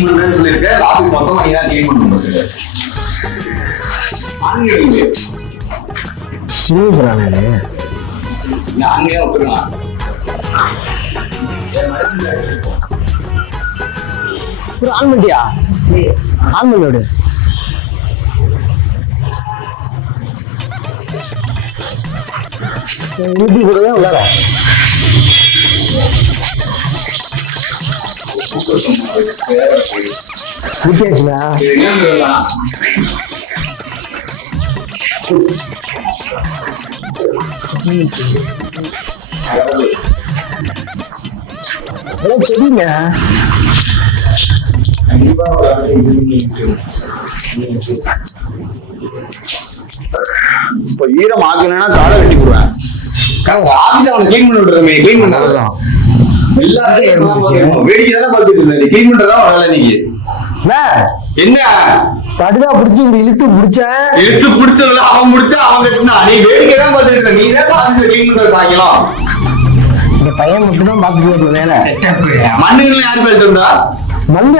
Clean பண்றேன்னு சொல்லியிருக்க. Office மொத்தமா நீ தான் கிளீன் பண்ணணும். ஆன்மீக சூப்பரானே ஆன்மீகம் விட்டுருக்கலாம். ஒரு ஆன் பண்ணிட்டியா? ஆன் பண்ணி விடு. இழுத்து போடுவேன் உள்ளார. ஊட்டியாச்சுண்ணா. செடிங்க இப்ப ஈரம் ஆக்கணும்னா காலை வெட்டி போடுவேன். ஆபீஸ் அவனை கிளீன் பண்ணி விடுறமே. கிளீன் பண்ணாதான் எல்லாரும் வேடிக்கை தானே பார்த்துட்டு இருந்தேன். கிளீன் பண்றதா வரல இன்னைக்கு. என்ன படுதா புடிச்சு இழுத்து பிடிச்சேன். இழுத்து பிடிச்சதுல அவன் முடிச்சா அவங்க நீ வேடிக்கை தான் பார்த்துட்டு இருக்க. நீ தான் ஆபீஸ்ல கிளீன் பண்ற சாயங்காலம். இந்த பையன் மட்டும் தான் பாத்துட்டு வேலை. மண்ணுகள் யாரு போயிட்டு இருந்தா? மண்ணு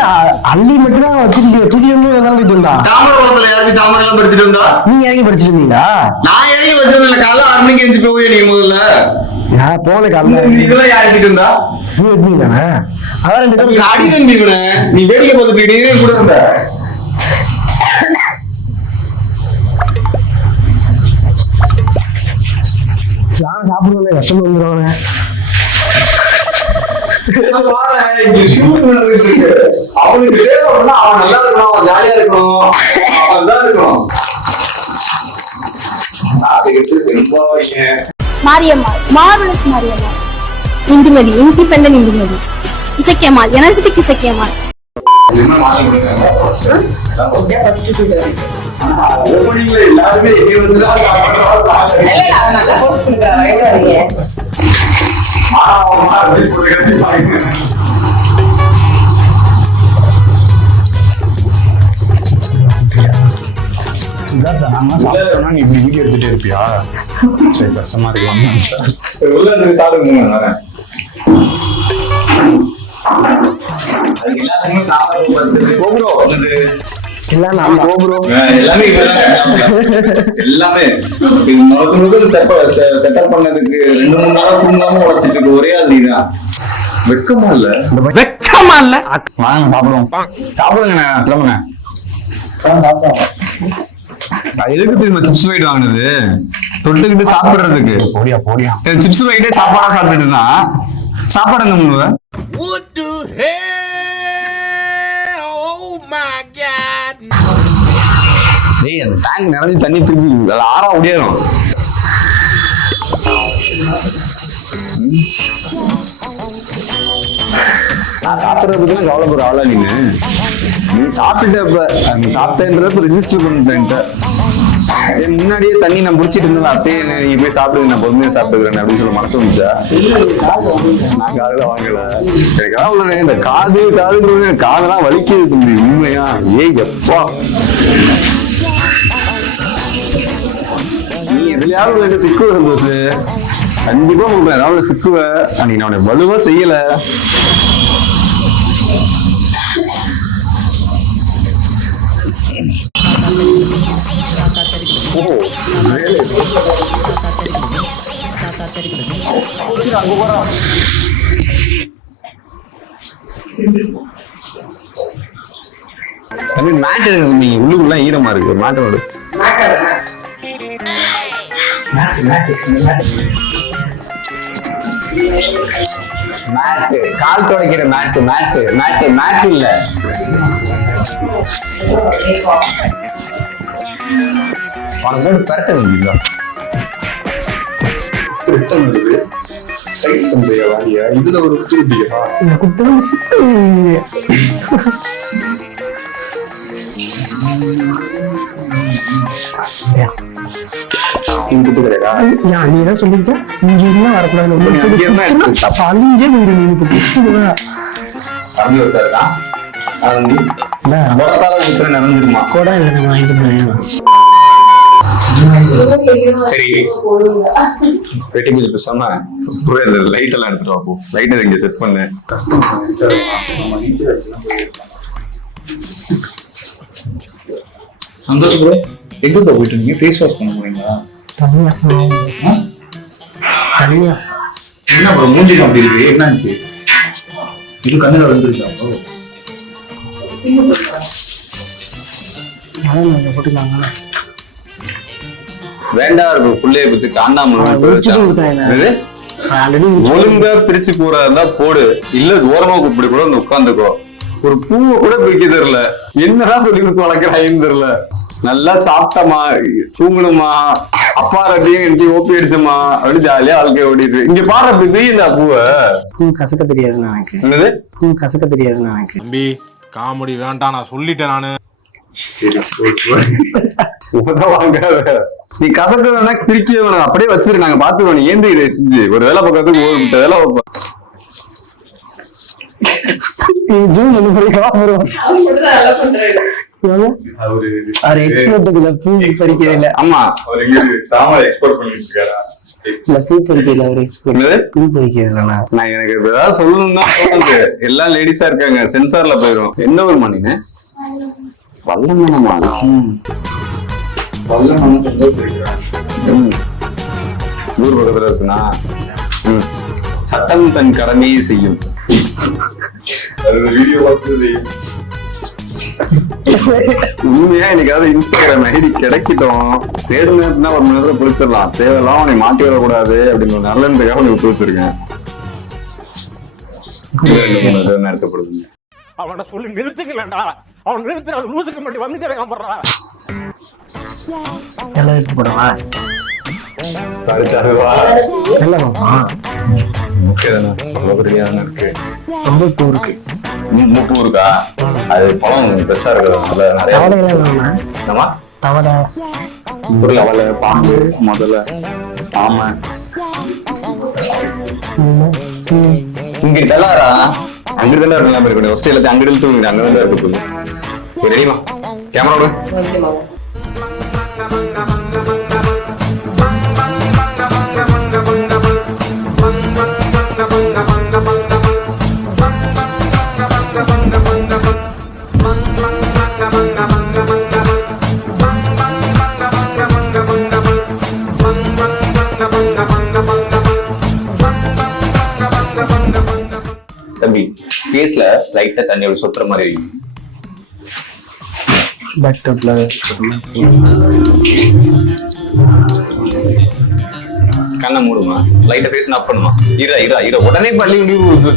அள்ளி மட்டும் தான் வச்சுட்டு தூக்கி வந்து போயிட்டு இருந்தா. தாமரை குளத்துல யாருக்கு தாமரை எல்லாம் படிச்சுட்டு இருந்தா? நீங்க இறங்கி படிச்சுட்டு இருந்தீங்களா? நான் இறங்கி வச்சதில்ல. காலைல 6 மணிக்கு எழுந்து போய் நீ முதல்ல நான் போன காலைல இதெல்லாம் யாருக்கிட்டு இருந்தா? நீ எடுத்தீங்கண்ணா. அதான் 2 பேரும் அடி தம்பி கூட நீ வேடிக்கை பார்த்துட்டு நீ கூட இருந்த. நான் சாப்பிடுவேன் கஷ்டமா வந்துடுவாங்க. அவனுக்கு தேவைன்னா அவன் நல்லா இருக்கணும், அவன் ஜாலியா இருக்கணும், அவன் தான் இருக்கணும். Mariammal, marvellous Mariammal, Indumathi, independent Indumathi, Isakkiammal, energetic Isakkiammal. எல்லாருமே நீ இப்படி வீடியோ எடுத்துட்டே இருப்பியா? சரி, கஷ்டமா இருக்கலாம். எல்லாமே செட்டப் பண்ணதுக்கு 2-3 நாளா தூங்காம உழைச்சிட்டு இருக்கு. ஒரே ஆள் நீதான். வெக்கமா இல்ல? வெக்கமா இல்ல? வாங்க சாப்பிடுவோம். சாப்பிடுங்க. கிளம்புங்க. எதுக்கு தெரியுமா சிப்ஸ் வைட் வாங்கினது? தொட்டுக்கிட்டு சாப்பிடுறதுக்கு. போடியா போடியா. சிப்ஸ் வைட்டே சாப்பாடா சாப்பிட்டுட்டு இருந்தா சாப்பாடு என்ன பண்ணுவேன்? டேய், அந்த டேங்க் நிறைஞ்சு தண்ணி திருப்பி அது ஆறா முடியும். நான் சாப்பிட்றதுக்குலாம் கவலைப்படுற ஆளா நீங்க? நீ சாப்பிட்டுட்ட. நீ சாப்பிட்டேன்றத ரிஜிஸ்டர் பண்ணிட்டேன்ட்ட. முன்னாடியே தண்ணி நான் குடிச்சிட்டு இருந்தேன். அப்பயே நீங்க போய் சாப்பிடுங்க, நான் பொறுமையா சாப்பிட்டுக்கிறேன் அப்படின்னு சொல்ல மனசு வந்துச்சா? நான் காதுல வாங்கல. எனக்கு இந்த காதெல்லாம் வலிக்குது தம்பி. உண்மையா? ஏய் எப்பா, நீ எதுலயாவது சிக்குவ சந்தோஷ். கண்டிப்பா சொல்றேன், ஏதாவது சிக்குவ. அன்னைக்கு நான் வலுவா செய்யல. அங்க போறோம். மேட் எடுக்க நீ உள்ளுக்குள்ள ஈரமா இருக்கு. மேட்டோட மேட்டு, கால் துடைக்கிற மேட்டு. மேட்டு மேட்டு மேட் இல்ல. உனக்கு கரெக்டா இல்ல. இதுல ஒரு நீதான் சொல்லிருக்க இங்க எல்லாம் வரக்கூடாது. கூட சரி, வெட்டிங் பேசாம லைட் எல்லாம் எடுத்துட்டு வா. லைட் இங்க செட் பண்ணு. சந்தோஷ் ப்ரோ எங்கப்பா போயிட்டு இருந்தீங்க? ஃபேஸ் வாஷ் பண்ண போறீங்களா? தனியா தனியா என்ன ப்ரோ மூஞ்சிக்கு அப்படி இருக்கு? என்னாச்சு? இது கண்ணுல வந்துருச்சா ப்ரோ? போட்டுக்கலாங்க. வேண்டாம் இருக்கும் புள்ளைய பத்தி காண்டாமல் ஒழுங்கா பிரிச்சு போறதா இருந்தா போடு, இல்ல ஓரமா கூப்பிடு கூட வந்து உட்காந்துக்கோ. ஒரு பூவை கூட பிரிக்க தெரியல, என்னதான் சொல்லி கொடுத்து வளர்க்குறாங்கன்னு தெரியல. நல்லா சாப்பிட்டமா, தூங்கணுமா, அப்பா ரெட்டியும் எனக்கு ஓப்பி அடிச்சமா, அப்படி ஜாலியா வாழ்க்கை ஓடிட்டு. இங்க பாரு அப்படி தெரியுதா பூவை? பூ கசக்க தெரியாதுன்னு எனக்கு. என்னது பூ கசக்க தெரியாதுன்னு எனக்கு. தம்பி காமெடி வேண்டாம், நான் சொல்லிட்டேன் நானு. வாங்காத நீ கசக்கணும்னா பிரிக்கவே வேணாம், அப்படியே வச்சிரு, நாங்க பாத்துக்கோ. நீ ஏந்தி இதை செஞ்சு ஒரு வேலை பக்கத்துக்கு ஒரு வேலை வைப்போம். பூ பறிக்கவே இல்லை. ஆமா பூ பறிக்கல, ஒரு எக்ஸ்போர்ட் பூ பறிக்கல. நான் எனக்கு ஏதாவது சொல்லணும் தான் தோணுது. எல்லாம் லேடிஸா இருக்காங்க, சென்சார்ல போயிரும். என்ன ஒரு மணிங்க வல்லமனமா ஊர் பக்கத்துல இருக்குன்னா சட்டம் தன் கடமையை செய்யும். உண்மையா எனக்காவது இன்ஸ்டாகிராம் ஐடி கிடைக்கிட்டோம், தேடுனா ஒரு மணி நேரத்துல பிடிச்சிடலாம். தேவையெல்லாம் உன்னை மாட்டி வரக்கூடாது அப்படின்னு நல்லதுக்காக உனக்கு விட்டு வச்சிருக்கேன். நடத்தப்படுது. அவனை சொல்லி நிறுத்துக்கலடா, அவன் நிறுத்துற அது லூசுக்கு மட்டும் வந்துட்டே இருக்கான் போடுறா. எல்லாம் எடுத்து போடவா? ரொம்ப பூ இருக்கு. முப்பு இருக்கா? அது பழம் பெருசா இருக்கிறதுனால நிறைய தவளை, தவளை, பாம்பு, முதல்ல ஆமை. இங்க டெல்லாரா அங்கிட்டு தான் இருக்கலாம் இருக்கணும். ஃபர்ஸ்ட் எல்லாத்தையும் அங்கிட்டு இழுத்து அங்கதான் இருக்க போகுது. ரெடிமா கேமரா தம்பி, ஃபேஸ்ல லைட்டா தண்ணி அப்படி சொட்டுற மாதிரி இருக்கு. கண்ணை மூடுமா, லைட்டா ஃபேஸ் ஆஃப் பண்ணுமா. இர உடனே பள்ளி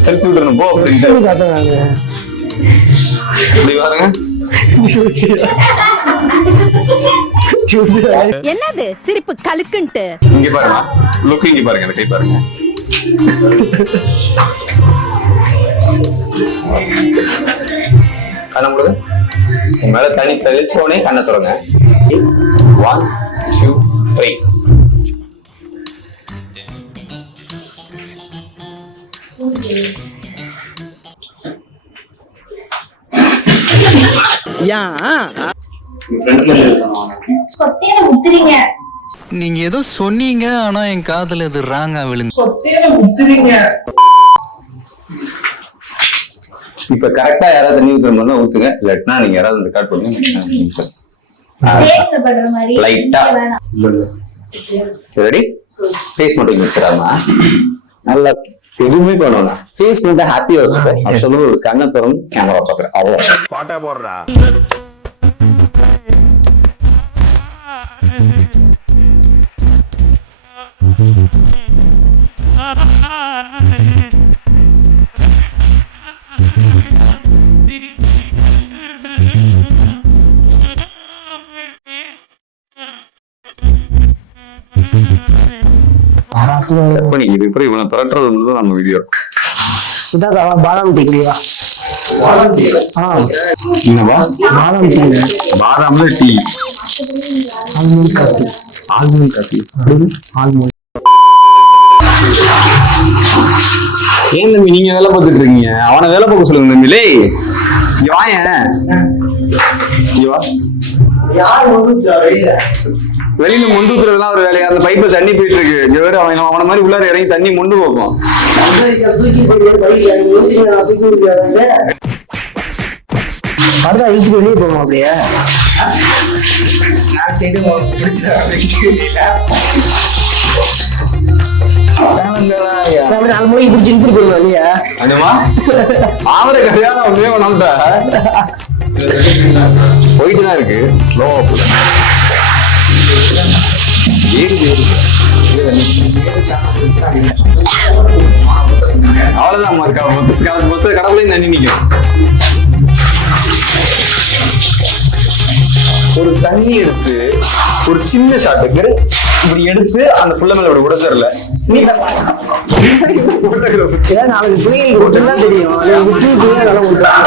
தெளிச்சு விட்டுறணும் போ அப்படின்னு. இப்படி பாருங்க. என்னது சிரிப்பு கலுக்குன்ட்டு? இங்க பாருங்க, லுக் இங்க பாருங்க, அந்த கை பாருங்க. கண்ணை மூடுங்க. மேல தண்ணி தெளிச்சோடனே கண்ணை தொடங்க. 1 2 3. நீங்க ஏதோ சொன்னீங்க, ஆனா என் காதுல இது ராங்கா விழுந்து. இப்ப கரெக்டா யாராவது தண்ணி ஊத்துற மாதிரி ஊத்துங்க, இல்லாட்டினா நீங்க யாராவது ரெக்கார்ட் பண்ணுங்க. லைட்டா ரெடி. ஃபேஸ் மட்டும் வச்சிடாமா, நல்லா எதுவுமே பண்ணணும். ஃபேஸ் மட்டும் ஹாப்பியா வச்சுப்பேன். சொல்லுங்க, ஒரு கண்ணை திறந்து கேமரா பாக்குறேன், அவ்வளவு பாட்டா போடுறா. இது இப்படி இவனை திரட்டுறது மட்டும் நம்ம வீடியோ. பாதாம் டீ. என்னவா? பாதாம் டீ. பாதாம்ல tea. Almond coffee. Almond coffee. Almond. ஏன் தம்பி நீங்க வேலை பார்த்துட்டு இருக்கீங்க? அவனை வேலை பார்க்க சொல்லுங்க தம்பி. லே இங்க வாயேன். இங்க வா. வெளியில மொண்டு ஊத்துறதுலாம் ஒரு வேலையா? அந்த பைப்ல தண்ணி போயிட்டு இருக்கு. இங்க வேற அவன மாதிரி உள்ளார இறங்கி தண்ணி மொண்டு போகும். மருதா இழுத்து வெளியே போகணும் அப்படியே. நான் செய்து உங்களுக்கு பிடிச்ச அப்படி 4 மணிக்கு பிடிச்சி இழுத்துட்டு போயிருவோம் இல்லையா? அண்ணமா ஆவர கதையான ஒன்றே ஒன்றா போயிட்டு தான் இருக்கு ஸ்லோ அவ்வளவுதான் மொத்த கடவுளையும் தண்ணி நிக்கும். ஒரு தண்ணி எடுத்து ஒரு சின்ன ஷாட்டுக்கு இப்படி எடுத்து அந்த புள்ள மேல இப்படி உடச்சிடல. ஏன்னா நாளைக்கு பிள்ளைங்களுக்கு மட்டும்தான் தெரியும். அதை விட்டு பிள்ளைங்க நல்லா கொடுத்தாங்க.